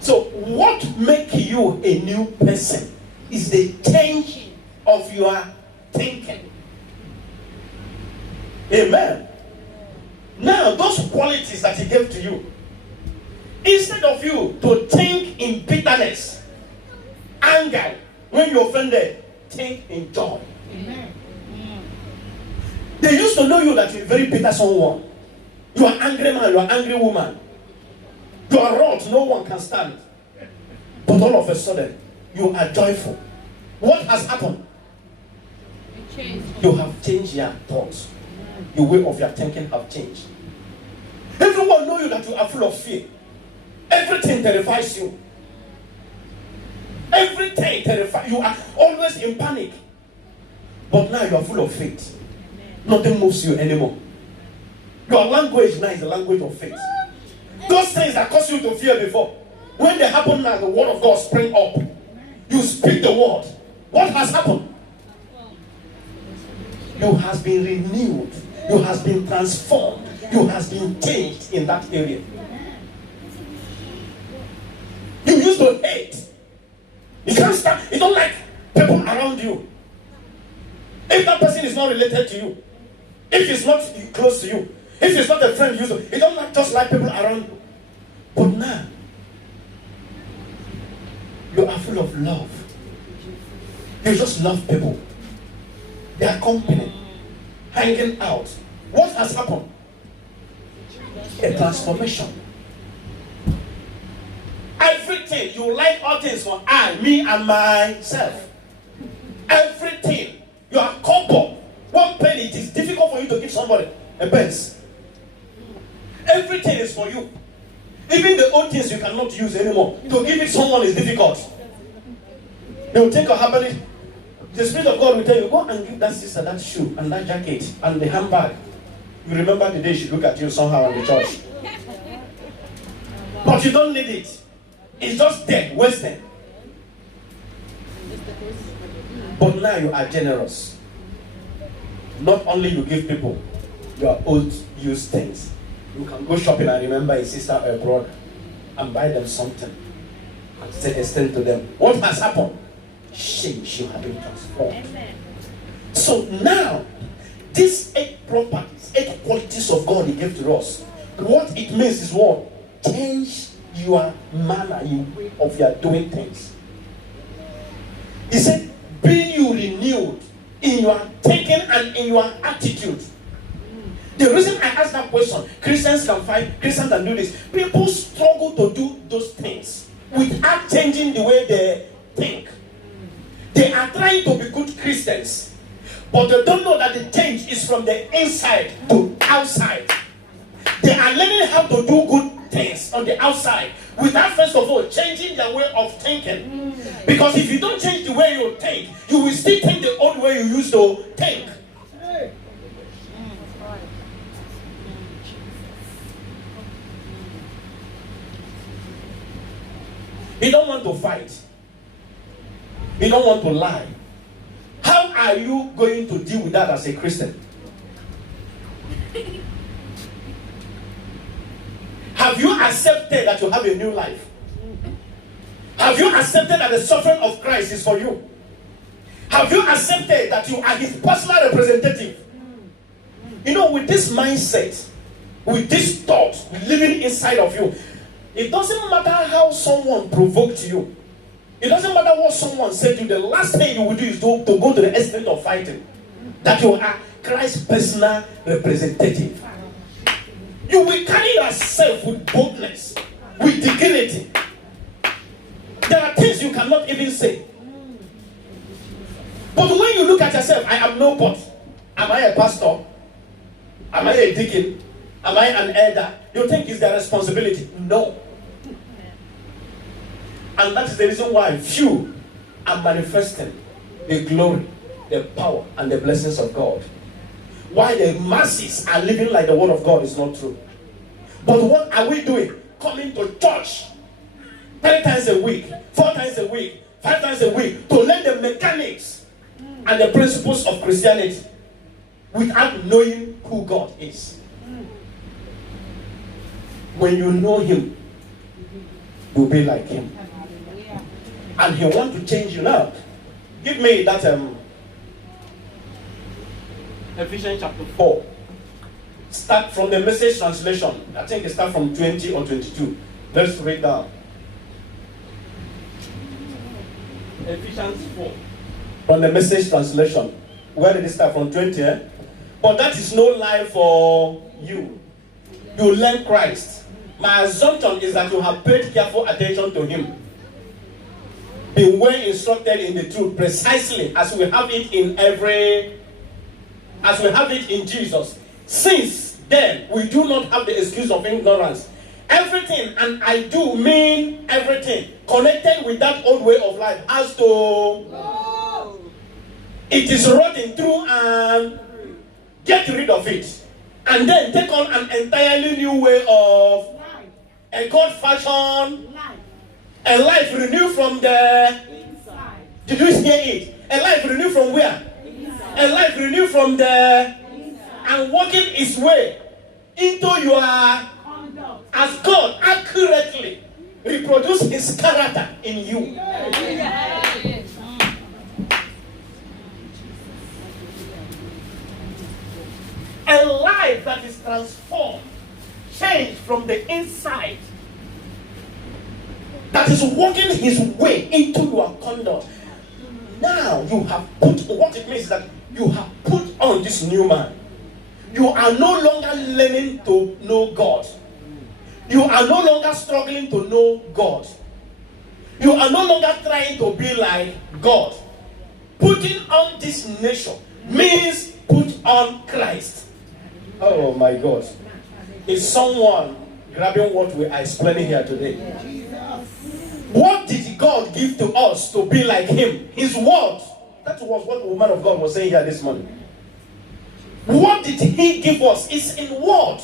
So what makes you a new person is the change of your thinking. Amen. Now those qualities that He gave to you, instead of you to think in bitterness, anger, when you're offended, think in joy. Amen. They used to know you that you're a very bitter someone. You are angry man, you are angry woman. You are wrought, no one can stand. But all of a sudden, you are joyful. What has happened? You have changed your thoughts. The way of your thinking have changed. Everyone knows you that you are full of fear. Everything terrifies you. Everything terrifies you. You are always in panic. But now you are full of faith. Nothing moves you anymore. Your language now is the language of faith. Those things that caused you to fear before, when they happen now, the word of God spring up. You speak the word. What has happened? You has been renewed. You has been transformed. You has been changed in that area. You used to hate. You can't stand. You don't like around you. If that person is not related to you, if he's not close to you, if he's not a friend you don't just like people around you. But now, you are full of love. You just love people. Their company, hanging out. What has happened? A transformation. Everything, you like all things for I, me, and myself. Everything. You are couple. One penny, it is difficult for you to give somebody a pence. Everything is for you. Even the old things you cannot use anymore. To give it someone is difficult. They will think of happening. The Spirit of God will tell you, go and give that sister that shoe and that jacket and the handbag. You remember the day she looked at you somehow in the church. But you don't need it. It's just dead, wasted. But now you are generous. Not only you give people your old used things. You can go shopping and remember a sister or a brother and buy them something and say extend to them. What has happened? Change, you have been transformed. Amen. So now, these 8 properties, 8 qualities of God He gave to us. What it means is what? Change your manner, your way of your doing things. He said, be you renewed in your thinking and in your attitude. The reason I ask that question, Christians can fight, Christians can do this. People struggle to do those things without changing the way they think. They are trying to be good Christians, but they don't know that the change is from the inside to outside. They are learning how to do good things on the outside without first of all changing their way of thinking. Because if you don't change the way you think, you will still think the old way you used to think. You don't want to fight. You don't want to lie. How are you going to deal with that as a Christian? Have you accepted that you have a new life? Have you accepted that the suffering of Christ is for you? Have you accepted that you are His personal representative? You know, with this mindset, with this thought living inside of you, it doesn't matter how someone provoked you. It doesn't matter what someone said to you. The last thing you will do is to go to the extent of fighting. That you are Christ's personal representative. You will carry yourself with boldness, with dignity. There are things you cannot even say. But when you look at yourself, I am nobody. Am I a pastor? Am I a deacon? Am I an elder? You think it's their responsibility? No. And that is the reason why few are manifesting the glory, the power, and the blessings of God. Why the masses are living like the word of God is not true. But what are we doing? Coming to church 3 times a week, 4 times a week, 5 times a week to learn the mechanics and the principles of Christianity without knowing who God is. When you know Him, you'll be like Him. And He wants to change you now. Give me that Ephesians chapter 4. Start from the Message translation. I think it starts from 20 or 22. Let's read down. Ephesians 4. From the Message translation. Where did it start? From 20, eh? But that is no lie for you. You learn Christ. My assumption is that you have paid careful attention to Him. Be well instructed in the truth, precisely as we have it in Jesus. Since then, we do not have the excuse of ignorance. Everything, and I do mean everything, connected with that old way of life has to go. It is rotting through and get rid of it. And then take on an entirely new way of life. A God-fashioned life. A life renewed from the inside. Did you hear it? A life renewed from where? Inside. A life renewed from the inside. And walking His way into your conduct. As God accurately reproduce His character in you. life that is transformed, changed from the inside, that is working his way into your conduct. Now you have put, what it means is that you have put on this new man. You are no longer learning to know God. You are no longer struggling to know God. You are no longer trying to be like God. Putting on this nation means put on Christ. Oh my God. Is someone grabbing what we are explaining here today? What did God give to us to be like him? His word. That was what the woman of God was saying here this morning. What did he give us? It's in word.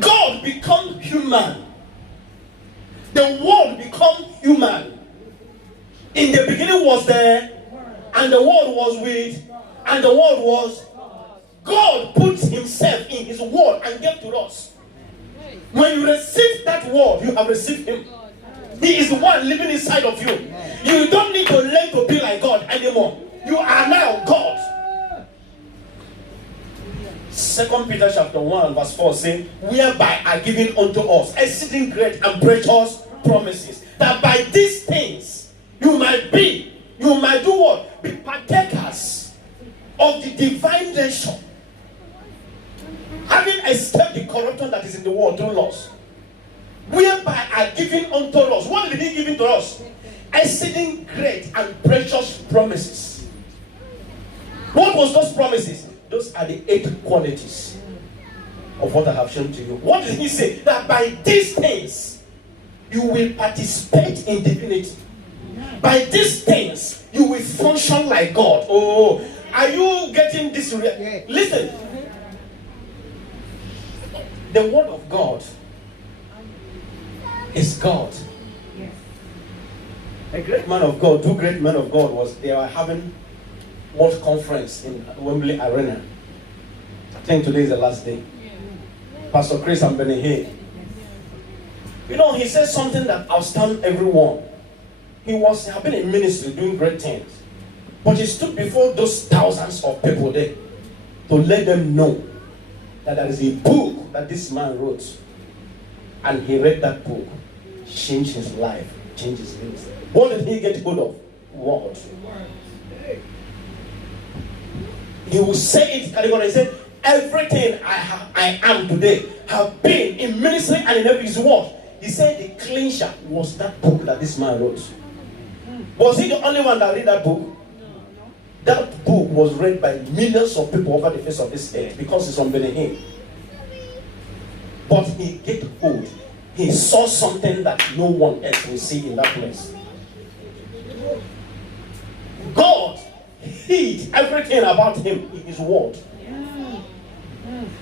God become human. The word become human. In the beginning was there, and the word was with, and the word was. God put himself in his word and gave to us. When you receive that word, you have received him. He is the one living inside of you. You don't need to learn to be like God anymore. You are now God. 2 Peter chapter 1 verse 4 says, whereby are given unto us exceeding great and precious promises, that by these things you might do what? Be partakers of the divine nature, having escaped the corruption that is in the world through laws, whereby are given unto us. What did he give to us? Exceeding great and precious promises. What was those promises? Those are the 8 qualities of what I have shown to you. What did he say? That by these things you will participate in divinity. By these things you will function like God. Oh, are you getting this? Listen. The word of God is God. A great man of God, 2 great men of God they were having World Conference in Wembley Arena. I think today is the last day. Pastor Chris and Benny Hay. You know, he said something that outstanded everyone. He had been in ministry doing great things. But he stood before those thousands of people there to let them know that there is a book that this man wrote. And he read that book, changed his life, changed his ministry. What did he get hold of? Word. He will say it categorically. He said, everything I am today have been in ministry and in every his word. He said the clincher was that book that this man wrote. Was he the only one that read that book? That book was read by millions of people over the face of this earth because it's on Benny. But he get hold. He saw something that no one else will see in that place. God hid everything about him in his word.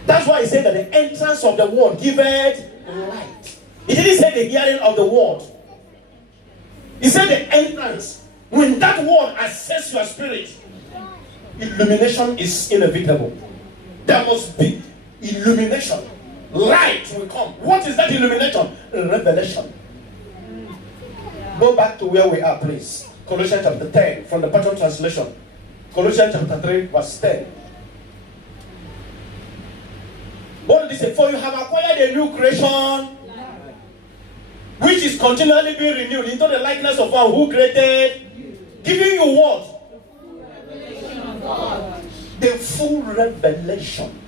That's why he said that the entrance of the word giveth light. He didn't say the hearing of the word. He said the entrance. When that word accesses your spirit, illumination is inevitable. There must be illumination. Light will come. What is that illumination? Revelation. Go back to where we are, please. Colossians chapter 10, from the Passion Translation. Colossians chapter 3, verse 10. What did he say? For you have acquired a new creation, which is continually being renewed into the likeness of one who created, giving you what? The full revelation.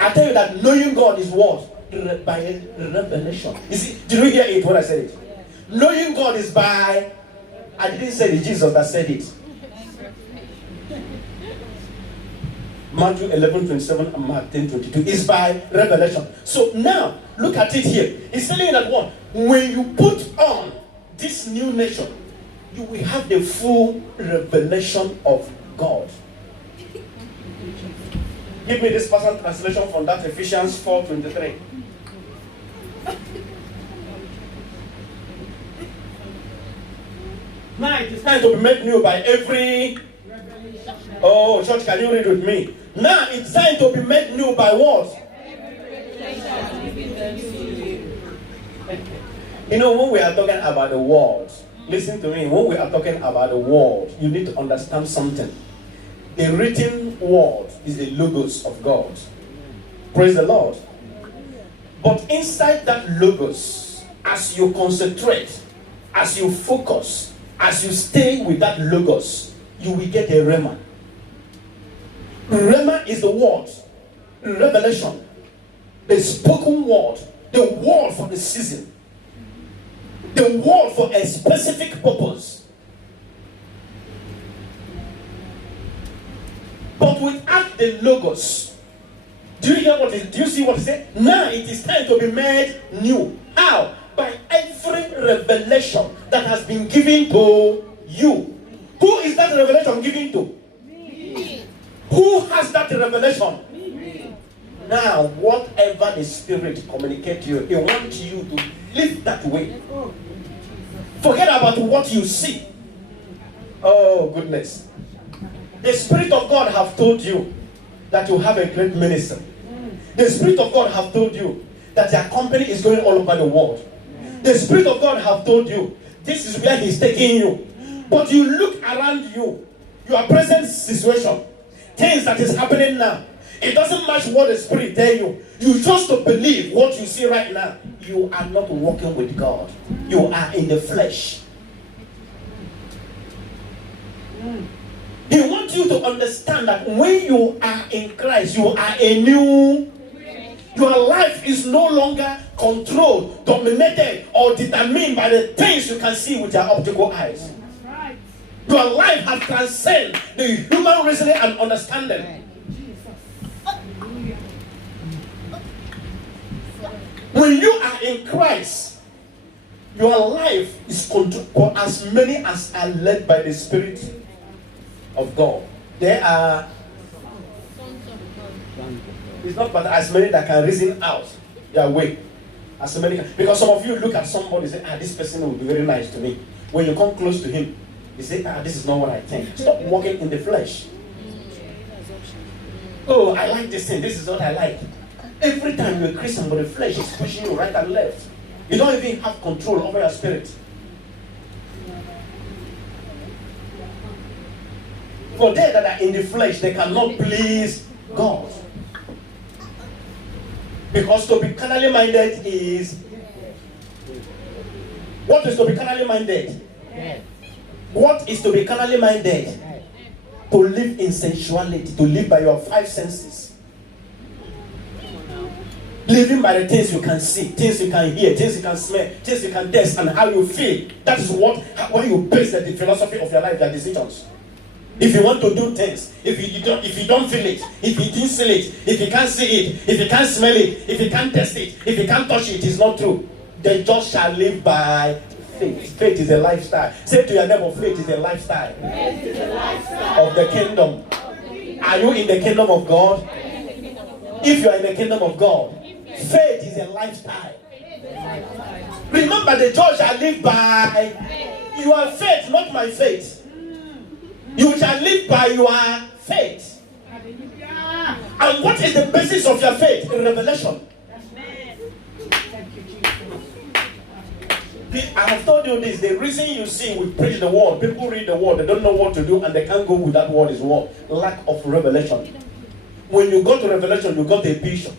I tell you that knowing God is what? By revelation. You see, did you hear it when I said it? Knowing God is by, I didn't say it, Jesus that said it. Matthew 11:27 and Mark 10:22 is by revelation. So now, look at it here. He's telling you that one, when you put on this new nature, you will have the full revelation of God. Give me this Passion Translation from that Ephesians 4:23. Now it is time to be made new by every... Oh, church, can you read with me? Now it's time to be made new by what? You know, when we are talking about the world, listen to me, when we are talking about the world, you need to understand something. The written word is the logos of God. Praise the Lord. But inside that logos, as you concentrate, as you focus, as you stay with that logos, you will get a rhema. Rhema is the word, revelation, the spoken word, the word for the season, the word for a specific purpose. But without the logos, do you see what he said? Now it is time to be made new. How? By every revelation that has been given to you. Who is that revelation given to? Me. Who has that revelation? Me. Now, whatever the Spirit communicates to you, He wants you to live that way. Forget about what you see. Oh, goodness. The Spirit of God have told you that you have a great ministry. The Spirit of God have told you that your company is going all over the world. The Spirit of God have told you this is where He's taking you. But you look around you, your present situation, things that is happening now. It doesn't match what the Spirit tell you. You just to believe what you see right now. You are not walking with God. You are in the flesh. He wants you to understand that when you are in Christ, you are a new. Your life is no longer controlled, dominated, or determined by the things you can see with your optical eyes. Right. Your life has transcended the human reasoning and understanding. When you are in Christ, your life is controlled. For as many as are led by the Spirit of God, there are. It's not but as many that can reason out their way. As many because some of you look at somebody and say, this person will be very nice to me. When you come close to him, you say, this is not what I think. Stop walking in the flesh. Oh, I like this thing. This is what I like. Every time you're a Christian, but the flesh is pushing you right and left. You don't even have control over your spirit. For they that are in the flesh, they cannot please God. Because to be carnally minded is... What is to be carnally minded? What is to be carnally minded? To live in sensuality, to live by your five senses. Living by the things you can see, things you can hear, things you can smell, things you can taste, and how you feel. That is why you base the philosophy of your life, your decisions. If you want to do things, if you don't feel it, if you didn't feel it, if you can't see it, if you can't smell it, if you can't taste it, if you can't touch it, it's not true. The just shall live by faith. Faith is a lifestyle. Say to your neighbor, faith is a lifestyle. Faith is a lifestyle of the kingdom. Are you in the kingdom of God? If you are in the kingdom of God, faith is a lifestyle. Remember, the just shall live by your faith, not my faith. You shall live by your faith. And what is the basis of your faith? In revelation. I have told you this. The reason you see we preach the word, people read the word, they don't know what to do, and they can't go with that word is what? Lack of revelation. When you go to revelation, you got a vision.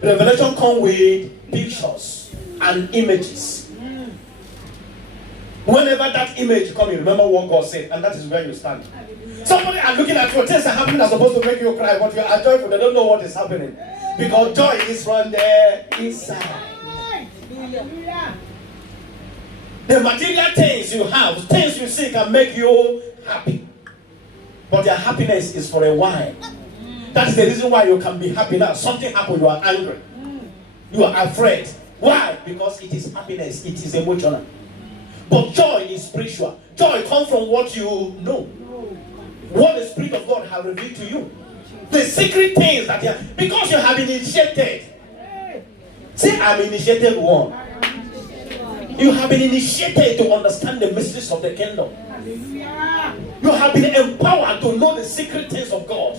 Revelation comes with pictures and images. Whenever that image comes, you remember what God said, and that is where you stand. Somebody are looking at you, things are happening that are supposed to make you cry, but you are joyful, they don't know what is happening. Because joy is from the inside. The material things you have, things you see can make you happy. But your happiness is for a while. That's the reason why you can be happy now. Something happened, you are angry. You are afraid. Why? Because it is happiness, it is emotional. But joy is spiritual. Joy comes from what you know. What the Spirit of God has revealed to you. The secret things that you have. Because you have been initiated. Say, I'm initiated one. You have been initiated to understand the mysteries of the kingdom. You have been empowered to know the secret things of God.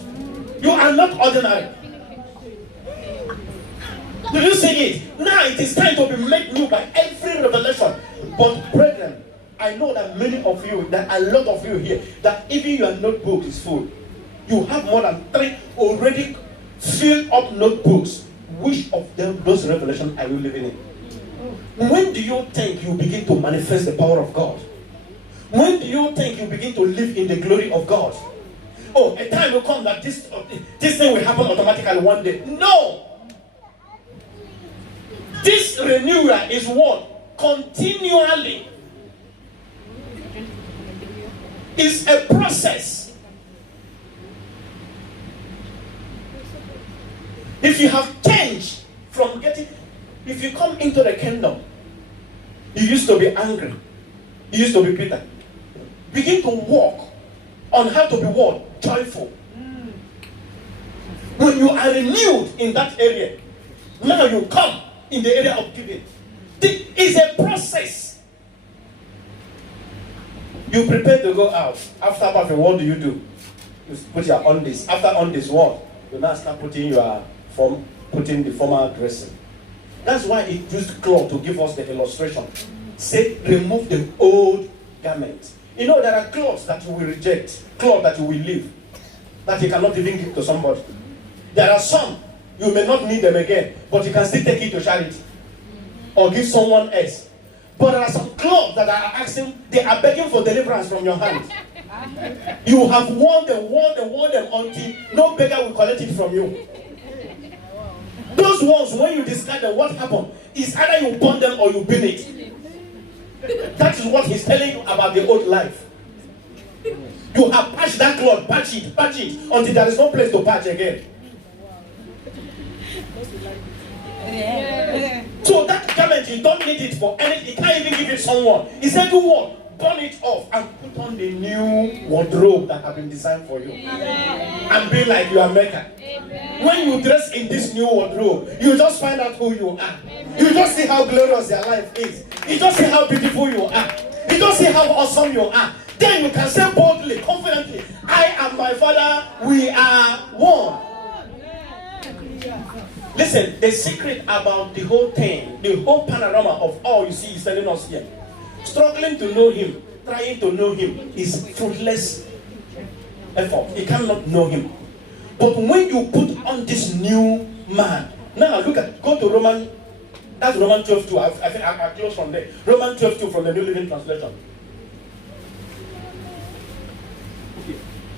You are not ordinary. Do you see it? Now it is time to be made new by every revelation. But brethren, I know that many of you, that a lot of you here, that even your notebook is full. You have more than 3 already filled up notebooks. Which of those revelations are you living in? When do you think you begin to manifest the power of God? When do you think you begin to live in the glory of God? Oh, a time will come that this thing will happen automatically one day. No! This renewal is what? Continually. It's a process. If you have changed from if you come into the kingdom, you used to be angry, you used to be bitter. Begin to walk on how to be what? Joyful. When you are renewed in that area, now you come in the area of giving. It is a process. You prepare to go out. After bathing, what do? You put your on this. After on this, what? You now start putting the formal dressing. That's why it used cloth to give us the illustration. Say, remove the old garment. You know, there are clothes that you will reject, clothes that you will leave, that you cannot even give to somebody. There are some, you may not need them again, but you can still take it to charity or give someone else. But there are some clothes that are asking, they are begging for deliverance from your hand. You have worn them until no beggar will collect it from you. Those ones, when you discard them, what happened? Is either you burn them or you burn it. That is what he's telling you about the old life. You have patched that cloth, patch it, until there is no place to patch again. So that garment, you don't need it for anything. You can't even give it someone. He said, do what? Burn it off and put on the new wardrobe that have been designed for you. And be like you are Mecca. When you dress in this new wardrobe, you just find out who you are. You just see how glorious your life is. You just see how beautiful you are. You just see how awesome you are. Then you can say boldly, confidently, I and my Father, we are one. Listen, the secret about the whole thing, the whole panorama of all you see is telling us here. Struggling to know him, trying to know him is fruitless effort. You cannot know him. But when you put on this new man, now go to Romans 12:2. I think I close from there. Romans 12:2 from the New Living Translation.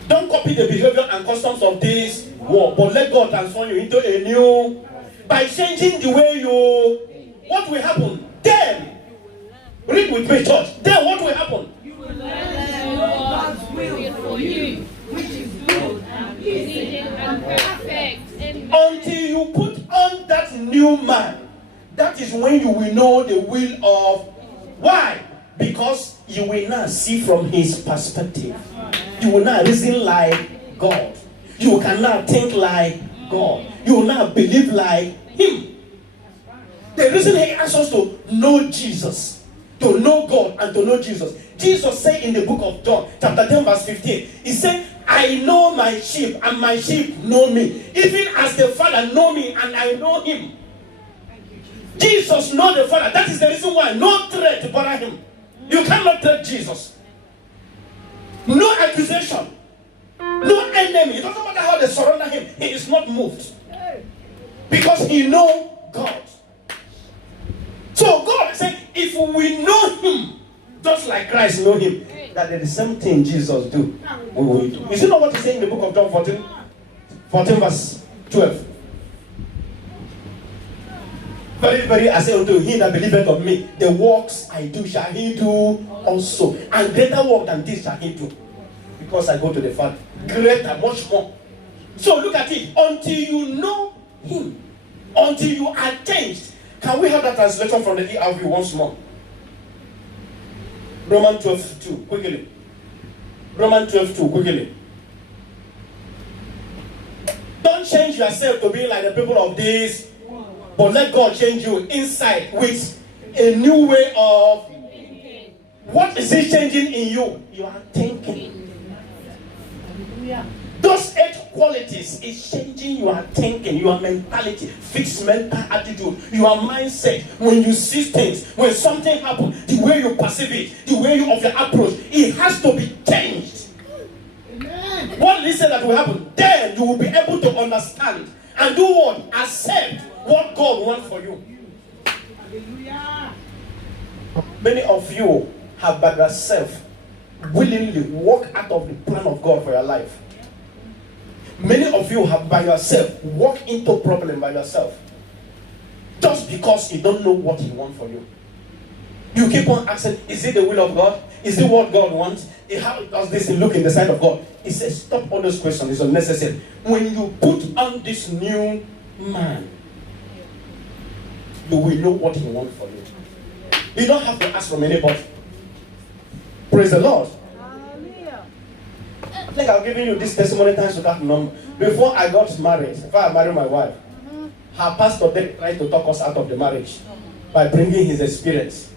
Don't copy the behavior and customs of this world, but let God transform you into a new, by changing the way you, what will happen? Then, read with me, church. Then what will happen? You will learn God's will for you, which is good and pleasing and perfect. Until you put on that new man, that is when you will know the will of. Why? Because you will now see from his perspective. You will now reason like God. You can now think like God. You will now believe like him. The reason he asks us to know Jesus, to know God and to know Jesus. Jesus said in the book of John, chapter 10, verse 15, he said, I know my sheep and my sheep know me. Even as the Father know me and I know him. Jesus knows the Father. That is the reason why no threat to bother him. You cannot threat Jesus. No accusation. No enemy. It doesn't matter how they surrender him. He is not moved. Because he knows God. So God said, if we know him, just like Christ know him, that is the same thing Jesus do, we will do. You see not what he said in the book of John 14 verse 12. Very, very, I say unto him that believeth on me, the works I do shall he do also. And greater work than this shall he do. Because I go to the Father. Greater, much more. So look at it. Until you know him, until you are changed. Can we have that translation from the ERV once more? Romans 12:2, quickly. Romans 12:2, quickly. Don't change yourself to be like the people of this, but let God change you inside with a new way of thinking. What is he changing in you? You are thinking. Those 8 qualities is changing your thinking, your mentality, fixed mental attitude, your mindset. When you see things, when something happens, the way you perceive it, the way you of your approach, it has to be changed. Amen. What did he say that will happen? Then you will be able to understand and do what? Accept what God wants for you. Many of you have by yourself willingly walked out of the plan of God for your life. Many of you have by yourself walked into problem by yourself. Just because you don't know what He wants for you. You keep on asking, is it the will of God? Is it what God wants? How does this look in the sight of God? He says, stop all those questions. It's unnecessary. When you put on this new man, you will know what He wants for you. You don't have to ask from anybody. Praise the Lord. I think I've given you this testimony times without number. Before I got married, before I married my wife, her pastor then tried to talk us out of the marriage by bringing his experience.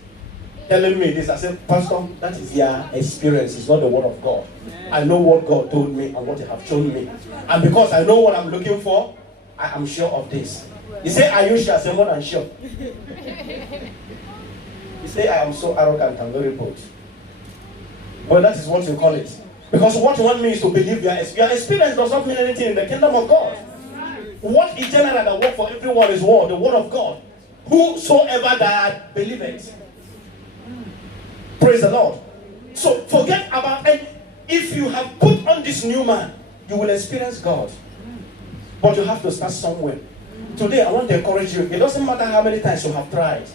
Telling me this, I said, Pastor, that is your experience, it's not the word of God. I know what God told me and what He have shown me. And because I know what I'm looking for, I am sure of this. He said, are you sure? I said, more than sure. He said, I am so arrogant and very bold. But that is what you call it. Because what you want me is to believe your experience does not mean anything in the kingdom of God. What in general that work for everyone is what? The word of God. Whosoever that believeth. Praise the Lord. So forget about it. If you have put on this new man, you will experience God. But you have to start somewhere. Today I want to encourage you. It doesn't matter how many times you have tried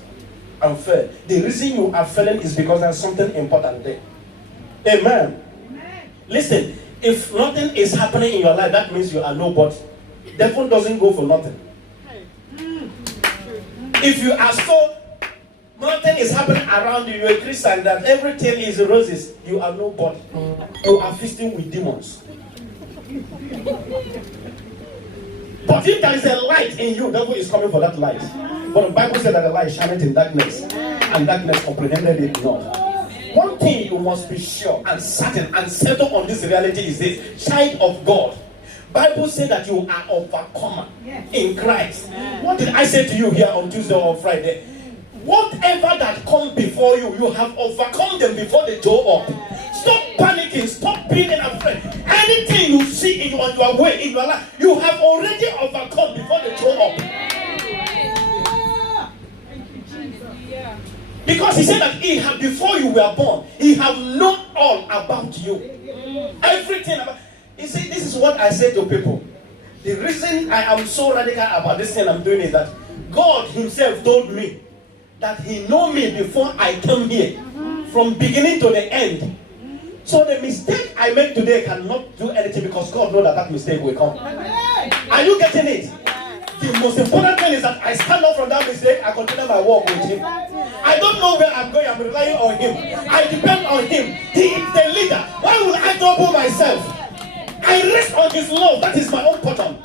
and failed. The reason you are failing is because there's something important there. Amen. Listen, if nothing is happening in your life, that means you are nobody. Devil doesn't go for nothing. If you are so nothing is happening around you, you're a Christian, that everything is roses, you are nobody. You are feasting with demons. But if there is a light in you, devil is coming for that light. But the Bible said that the light shineth in darkness, and darkness comprehended it not. One thing you must be sure and certain and settle on this reality is this: child of God. Bible says that you are overcomer in Christ. What did I say to you here on Tuesday or Friday? Whatever that comes before you, you have overcome them before they show up. Stop panicking. Stop being afraid. Anything you see on your way in your life, you have already overcome before they show up. Because He said that He had, before you were born, He have known all about you. Everything about. You see, this is what I say to people. The reason I am so radical about this thing I'm doing is that God Himself told me that He know me before I came here, from beginning to the end. So the mistake I make today cannot do anything, because God knows that that mistake will come. Are you getting it? The most important thing is that I stand up from that mistake, I continue my walk with Him. I don't know where I'm going, I'm relying on Him. I depend on Him. He is the leader. Why would I double myself? I rest on His love. That is my own bottom.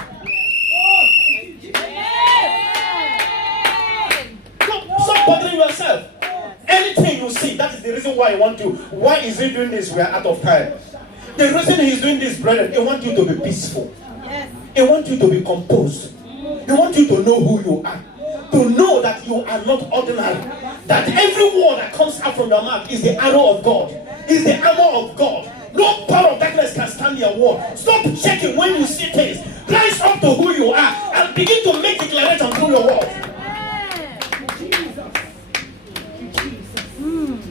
Stop bothering yourself. Anything you see, that is the reason why I want you. Why is He doing this? We are out of time. The reason He's doing this, brethren, He wants you to be peaceful. He wants you to be composed. He wants you to know who you are. To know that you are not ordinary. That every word that comes out from your mouth is the arrow of God. Is the armor of God. No power of darkness can stand your word. Stop checking when you see things. Rise up to who you are and begin to make declaration through your word.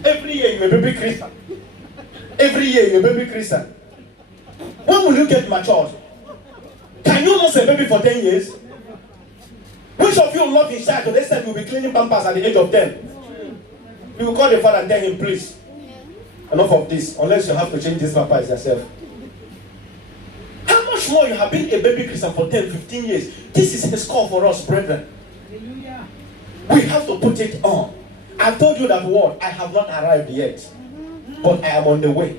Every year you're a baby Christian. Every year you're a baby Christian. When will you get matured? Can you not say baby for 10 years? Which of you love his child? So they said you'll be cleaning pampers at the age of 10. You will call the father and tell him, please, enough of this, unless you have to change this pampers yourself. How much more you have been a baby Christian for 10, 15 years? This is a score for us, brethren. We have to put it on. I told you that word, I have not arrived yet, but I am on the way.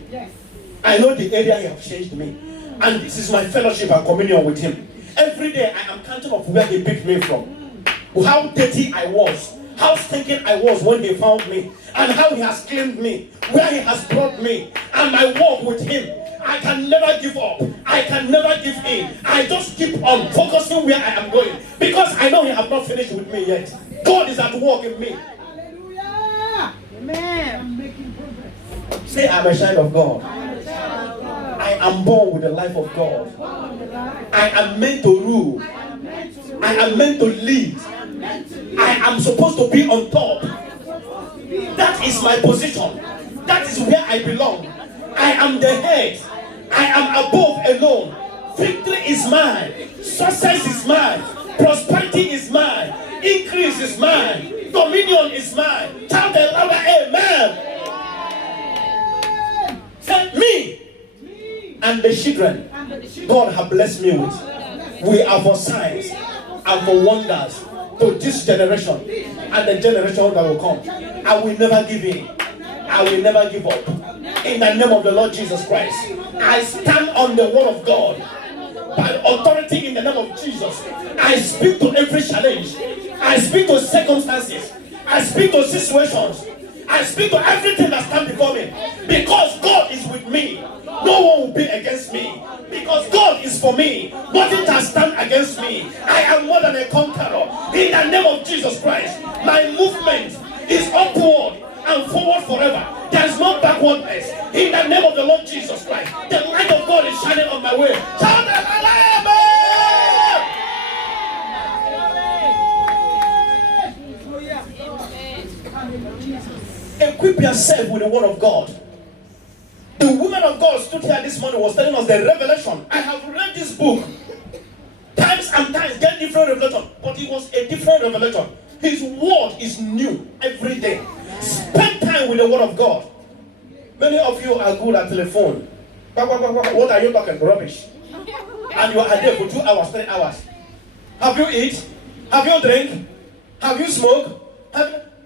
I know the area He has changed me, and this is my fellowship and communion with Him. Every day I am counting of where He picked me from, how dirty I was, how stinking I was when He found me, and how He has claimed me, where He has brought me, and my walk with Him. I can never give up. I can never give in. I just keep on focusing where I am going, because I know He has not finished with me yet. God is at work in me. Hallelujah. Amen. I'm making progress. Say, I'm a child of God. I am born with the life of God. I am meant to rule. I am meant to lead. I am supposed to be on top. That is my position. That is where I belong. I am the head. I am above alone. Victory is mine. Success is mine. Prosperity is mine. Increase is mine. Dominion is mine. Tell the Lord, amen. Say me and the children God have blessed me with. We are for signs and for wonders to this generation and the generation that will come. I will never give in. I will never give up. In the name of the Lord Jesus Christ, I stand on the word of God. By authority in the name of Jesus, I speak to every challenge. I speak to circumstances. I speak to situations. I speak to everything that stands before me. Because God is with me, no one will be against me. Because God is for me, nothing can stand against me. I am more than a conqueror. In the name of Jesus Christ, my movement is upward and forward forever. There is no backwardness. In the name of the Lord Jesus Christ, the light of God is shining on my way. Shout hallelujah! Equip yourself with the word of God. The woman of God stood here this morning, was telling us the revelation. I have read this book times and times, get different revelation, but it was a different revelation. His word is new every day. Spend time with the word of God. Many of you are good at telephone. What are you talking? Rubbish. And you are there for 2 hours, 3 hours. Have you eat? Have you drink? Have you smoke?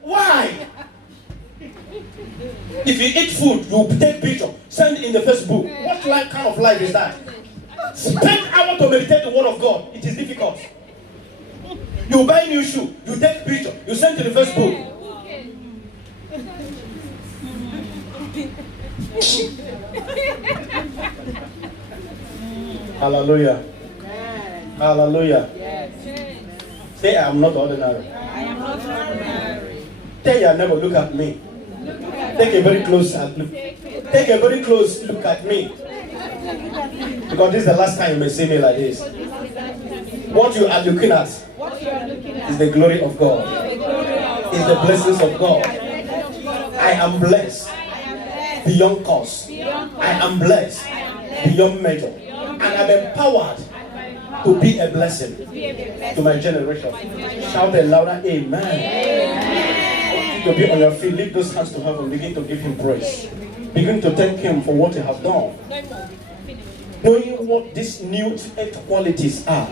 Why? If you eat food, you take picture, send it in the Facebook. What kind of life is that? Spend hours to meditate the word of God. It is difficult. You buy new shoe, you take picture, you send to the Facebook. Hallelujah. Hallelujah. Say, I am not ordinary. Tell your neighbor, look at me. Take a very close look. Take a very close look at me. Because this is the last time you may see me like this. What you are looking at is the glory of God. Is the blessings of God. I am blessed beyond cause. I am blessed beyond measure. And I'm empowered to be a blessing to my generation. Shout a louder amen. To be on your feet, lift those hands to heaven, begin to give him praise. Begin to thank him for what he has done. Knowing what these new 8 qualities are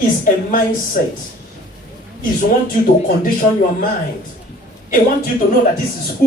is a mindset. It wants you to condition your mind. It wants you to know that this is who